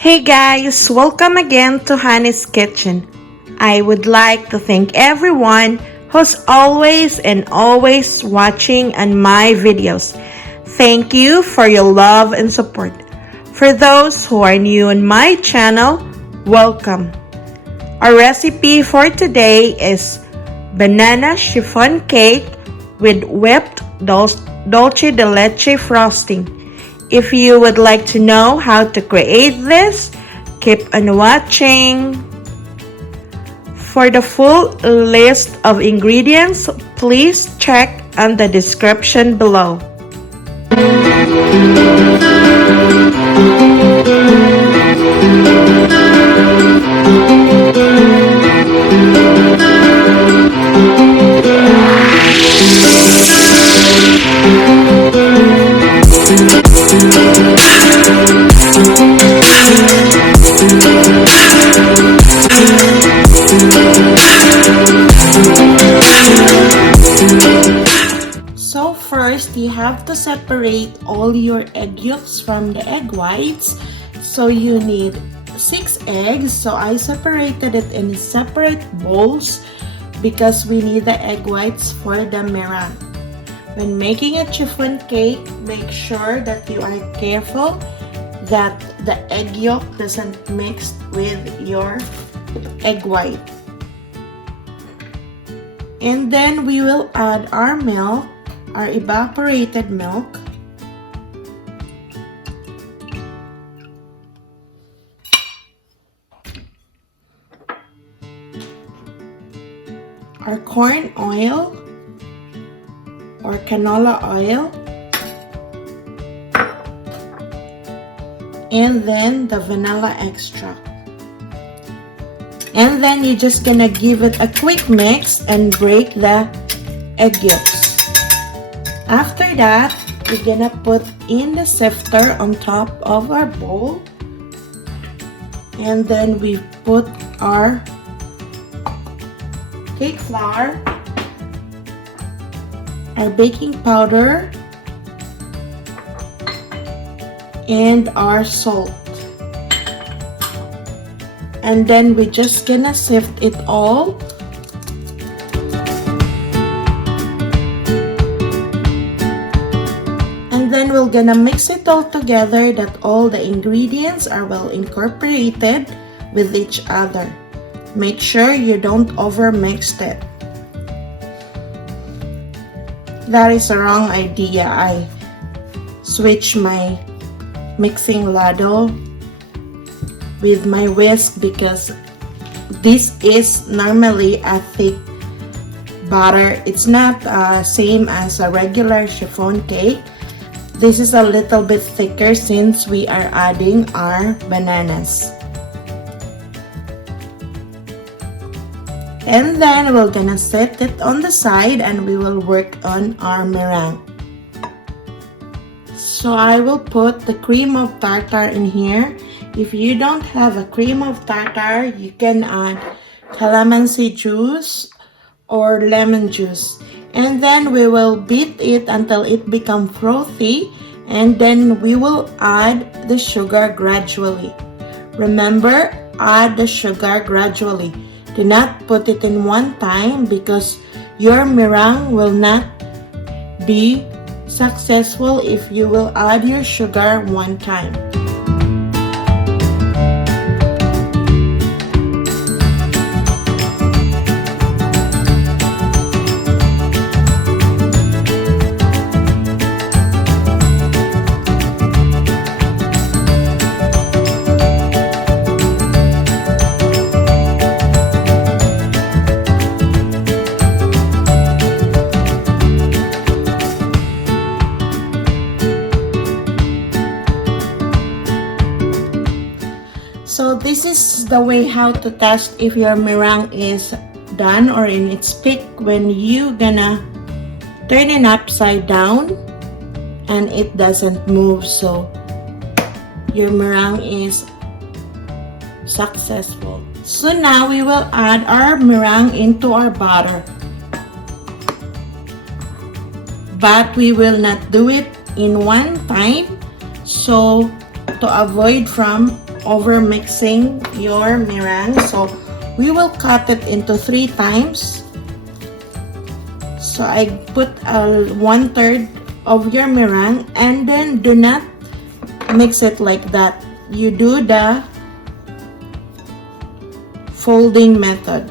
Hey guys, welcome again to Honey's Kitchen. I would like to thank everyone who's always watching on my videos. Thank you for your love and support. For those who are new on my channel, welcome. Our recipe for today is banana chiffon cake with whipped dulce de leche frosting. If you would like to know how to create this, keep on watching. For the full list of ingredients, please check on the description below. So first, you have to separate all your egg yolks from the egg whites. So you need 6 eggs. So I separated it in separate bowls because we need the egg whites for the meringue. When making a chiffon cake, make sure that you are careful that the egg yolk doesn't mix with your egg white. And then we will add our milk, our evaporated milk. Our corn oil or canola oil. And then the vanilla extract. And then you're just gonna give it a quick mix and break the egg yolks. After that, we're gonna put in the sifter on top of our bowl. And then we put our cake flour, our baking powder, and our salt. And then we're just gonna sift it all. And then we're gonna mix it all together that all the ingredients are well incorporated with each other. Make sure you don't over mix it. That is a wrong idea. I switched my mixing ladle with my whisk because this is normally a thick batter. It's not same as a regular chiffon cake. This is a little bit thicker since we are adding our bananas. And then we're gonna set it on the side and we will work on our meringue. So I will put the cream of tartar in here. If you don't have a cream of tartar, you can add calamansi juice or lemon juice. And then we will beat it until it becomes frothy. And then we will add the sugar gradually. Remember, add the sugar gradually. Do not put it in one time because your meringue will not be successful if you will add your sugar one time. So this is the way how to test if your meringue is done or in its peak when you gonna turn it upside down and it doesn't move, so your meringue is successful. So now we will add our meringue into our batter. But we will not do it in one time. So to avoid from over mixing your meringue. So we will cut it into 3 times. So I put 1/3 of your meringue, and then do not mix it like that. You do the folding method.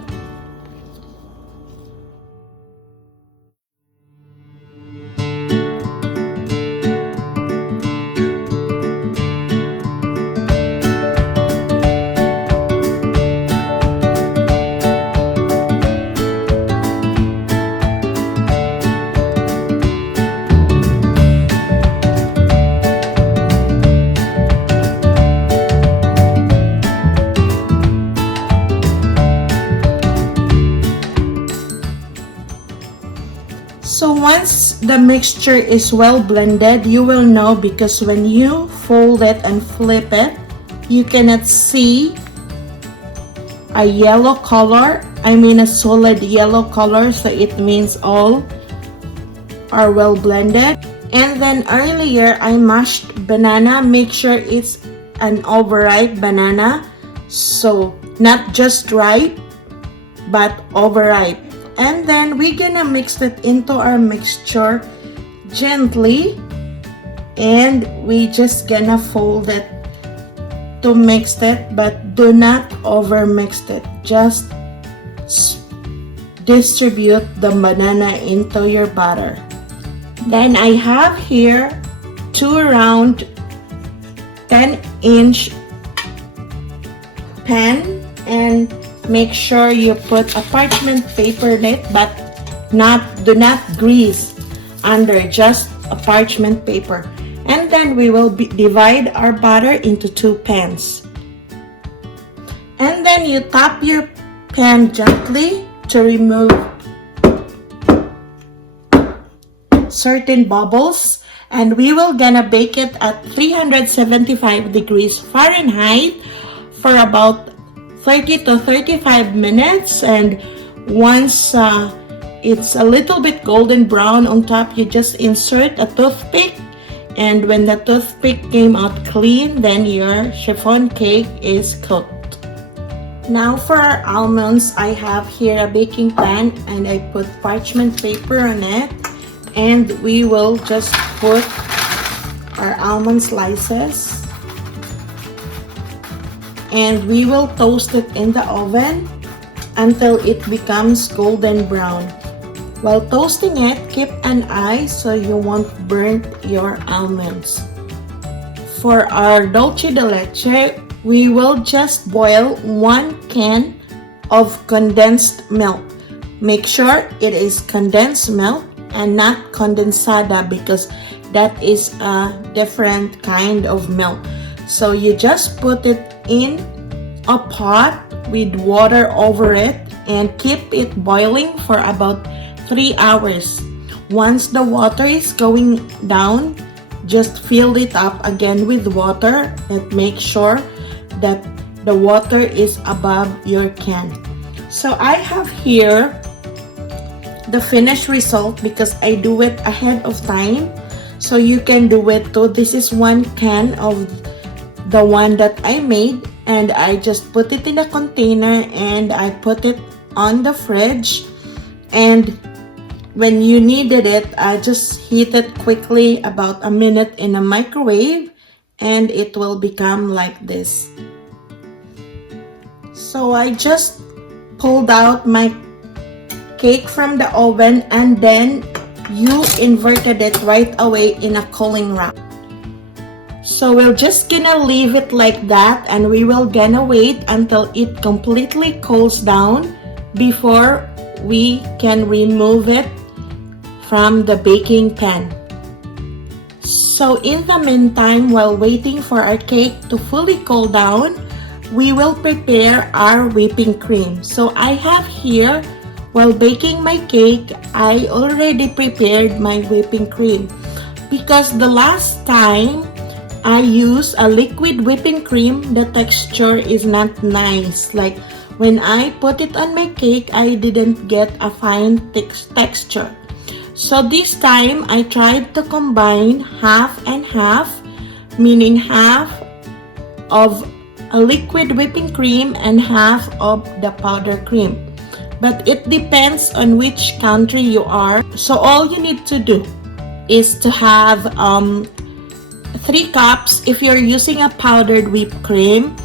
So once the mixture is well blended, you will know, because when you fold it and flip it, you cannot see a yellow color. I mean a solid yellow color, so it means all are well blended. And then earlier I mashed banana. Make sure it's an overripe banana, so not just ripe but overripe. And then we're gonna mix it into our mixture gently, and we just gonna fold it to mix it, but do not over mix it. Just distribute the banana into your batter. Then I have here 2 round 10-inch pan, and make sure you put a parchment paper in it, but do not grease under, just a parchment paper. And then we will divide our batter into 2 pans. And then you tap your pan gently to remove certain bubbles, and we will gonna bake it at 375 degrees Fahrenheit for about 30 to 35 minutes. And once it's a little bit golden brown on top, you just insert a toothpick, and when the toothpick came out clean, then your chiffon cake is cooked. Now for our almonds, I have here a baking pan, and I put parchment paper on it, and we will just put our almond slices, and we will toast it in the oven until it becomes golden brown. While toasting it, keep an eye so you won't burn your almonds. For our dulce de leche, we will just boil 1 can of condensed milk. Make sure it is condensed milk and not condensada, because that is a different kind of milk. So you just put it in a pot with water over it and keep it boiling for about 3 hours. Once the water is going down, just fill it up again with water, and make sure that the water is above your can. So I have here the finished result, because I do it ahead of time, so you can do it too. This is 1 can of the one that I made, and I just put it in a container and I put it on the fridge. And when you needed it, I just heat it quickly, about a minute in a microwave, and it will become like this. So I just pulled out my cake from the oven, and then you inverted it right away in a cooling rack. So we're just gonna leave it like that, and we will gonna wait until it completely cools down before we can remove it from the baking pan. So in the meantime, while waiting for our cake to fully cool down, we will prepare our whipping cream. So I have here, while baking my cake, I already prepared my whipping cream, because the last time I use a liquid whipping cream, the texture is not nice. Like when I put it on my cake, I didn't get a fine texture. So this time I tried to combine half and half, meaning half of a liquid whipping cream and half of the powdered cream. But it depends on which country you are. So all you need to do is to have 3 cups. If you're using a powdered whipped cream,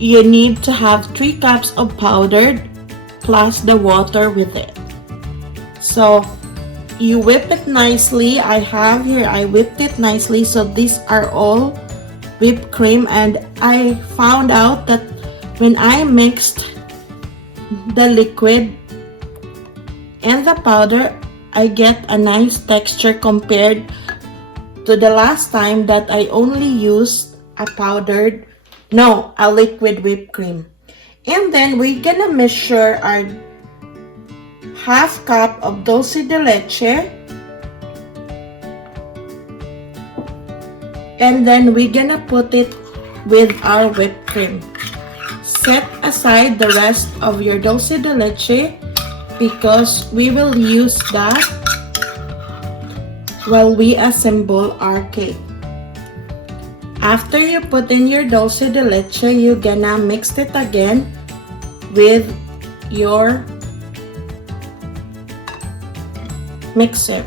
you need to have 3 cups of powdered plus the water with it. So you whip it nicely. I whipped it nicely. So these are all whipped cream, and I found out that when I mixed the liquid and the powder, I get a nice texture compared to the last time that I only used a liquid whipped cream. And then we're gonna measure our half cup of dulce de leche, and then we're gonna put it with our whipped cream. Set aside the rest of your dulce de leche because we will use that while we assemble our cake. After you put in your dulce de leche, you're gonna mix it again with your mixer.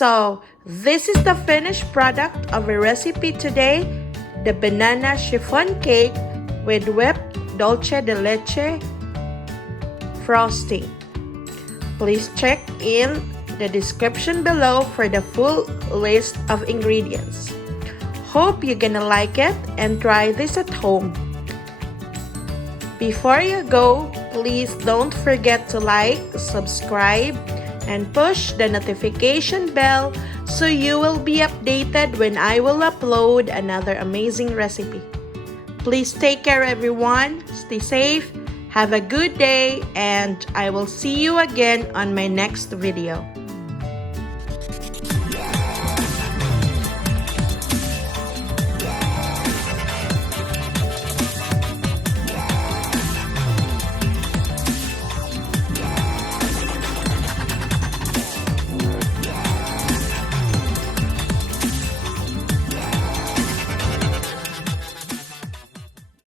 So, this is the finished product of a recipe today, the banana chiffon cake with whipped dulce de leche frosting. Please check in the description below for the full list of ingredients. Hope you're gonna like it and try this at home. Before you go, please don't forget to like, subscribe, and push the notification bell so you will be updated when I will upload another amazing recipe. Please take care everyone, stay safe, have a good day, and I will see you again on my next video.